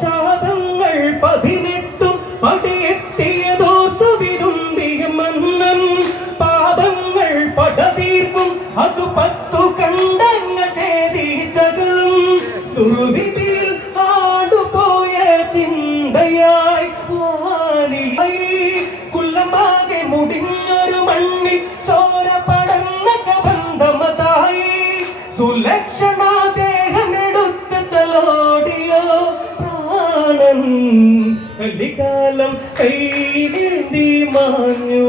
ശാപങ്ങൾ 18 പടിയെത്തിയതോർത്തു വിരുമ്പിയ മന്നൻ പാപങ്ങൾ പടതീർക്കും അത് 10 കണ്ടങ്ങ ചേതിച്ചകളും ദുർവിധിയിൽ ആടുപോയ ചിന്തയായി വാനിലായി കുല്ലമാകെ മുടിഞ്ഞൊരു മണ്ണിൽ ചോര പടന്ന കബന്ധമതായി സുലക്ഷണ ദേഹമെടുത്ത് തലോടിയോ പ്രാണൻ കലികാലം കൈനീന്തി മാഞ്ഞു.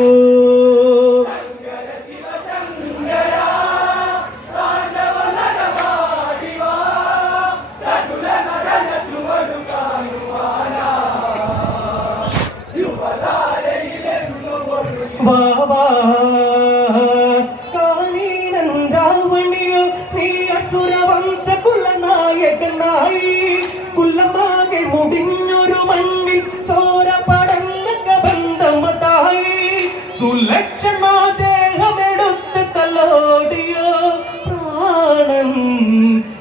കാലീനൻ രാവണിയോ നീ അസുരവംശകുലനായകനായി കുലമാകെ മുടിഞ്ഞൊരു മണ്ണിൽ ചോര പടന്ന കബന്ധമതായി സുലക്ഷണ ദേഹമെടുത്ത് തലോടിയോ പ്രാണൻ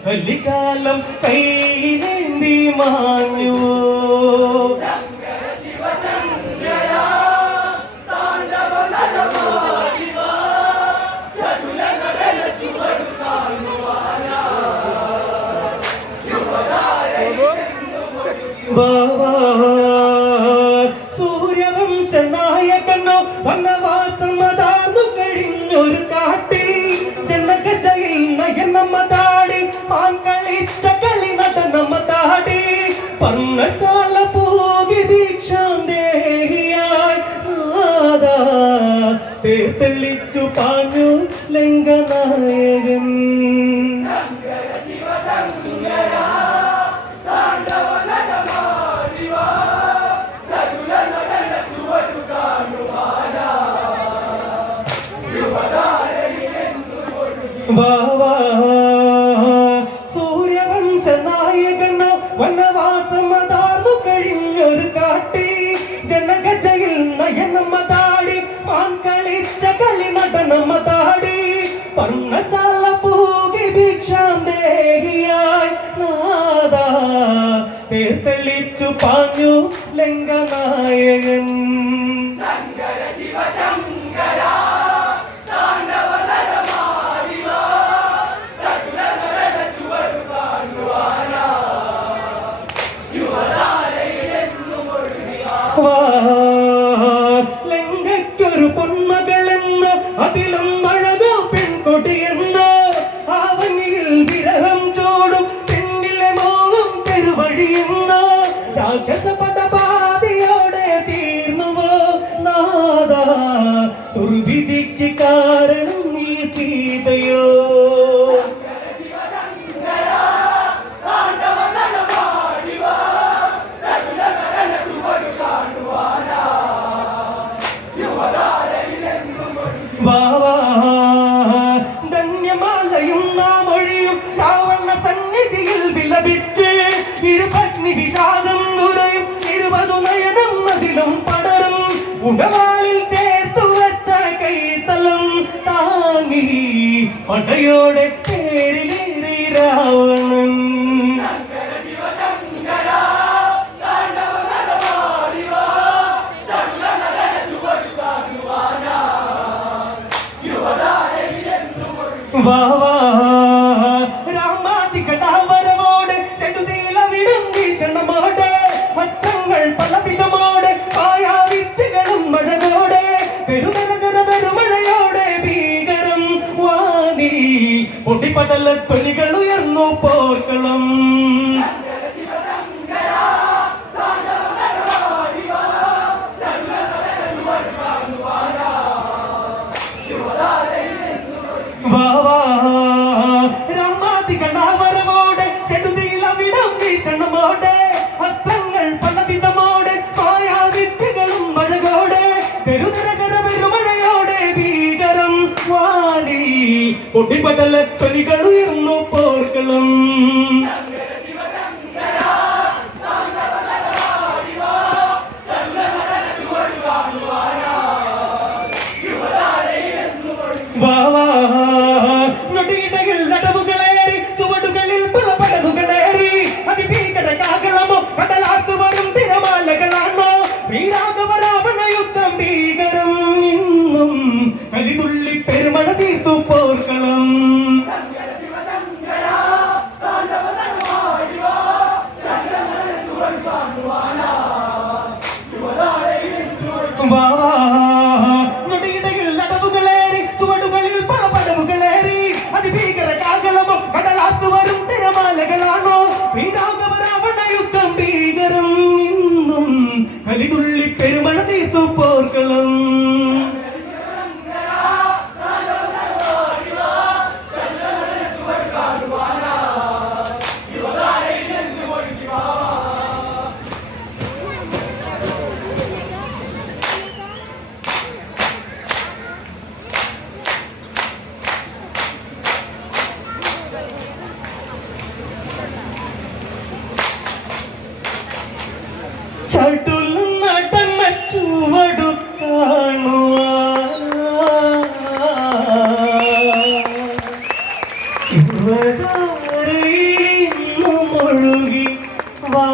കലികാലം കൈനേന്തി മാഞ്ഞു. സൂര്യവംശ നായകനോ വനവാസമതാർന്നു കഴിഞ്ഞൊരു കാട്ടിൽ ജനകജയിൽ നയനമതാടി പാൻ കളിച്ച കളി നടനമതാടി പർണശാല പോകി ദീക്ഷാന്തേഹിയായി നാദാ തേർത്തെളിച്ചു പാഞ്ഞു ലങ്കനായകൻ. സൂര്യവംശ നായകനോ വനവാസമതാർന്നു കഴിഞ്ഞൊരു കാട്ടി ജനകജയിൽ നയനമതാടി പാൻ കളിച്ച കളി നടനമതാടി പർണശാല പോകി ഭിക്ഷാന്തേഹിയായി നാദാ തേർത്തെളിച്ചു പാഞ്ഞു ലങ്കനായകൻ. ലങ്കയ്ക്കൊരു പൊന്മകളെന്നോ അതിലും അഴകോ പെൺകൊടിയെന്നോ ആവനിയിൽ വിരഹം ചോടും പെണ്ണിലെ മോഹം പെരുവഴിയെന്നോ രാക്ഷസപടപാതിയോടെ തീർന്നുവോ നാദാ ദുർവിധിക്ക് കാരണം ഈ സീതയോ. ധന്യമാലയും നാമൊഴിയും രാവണ സന്നിധിയിൽ വിലപിച്ച് ഇരുപത്നി വിഷാദം നുരയും 20 നയനം അതിലും പടരും ഉടവാളിൽ ചേർത്തു വച്ച കൈത്തലം താങ്ങി പടയോടെ തേരിലേറി രാവണൻ. രാമാതികളാവരമോട് ചെടുതീല വിടുങ്ങീഷണമോട് വസ്ത്രങ്ങൾ പലവിധമോട് പായാവിത്തുകളും മഴകോടെ പെരുമനജന പെരുമഴയോടെ ഭീകരം വാനി പൊടിപടല തൊലികൾ ഉയർന്നു പോർക്കളം. രാമാതികളാവരമോട് ചെടുതീല വിടുങ്ങീഷണമോട് വസ്ത്രങ്ങൾ പലവിധമോട് പായാവിത്തുകളും മഴകോടെ പെരുമനജന പെരുമഴയോടെ ഭീകരം വാനി പൊടിപടല തൊലികൾ ഉയർന്നു പോർക്കളം. നൊടിയിടയിൽ നടവുകളേറി ചുവടുകളിൽ പല പടവുകളേറി അതിഭീകര കാകൾ ചടുലം നടന്ന ചുവടു കാണുവാൻ യുവതാരയിന്നു മുഴുകി വാ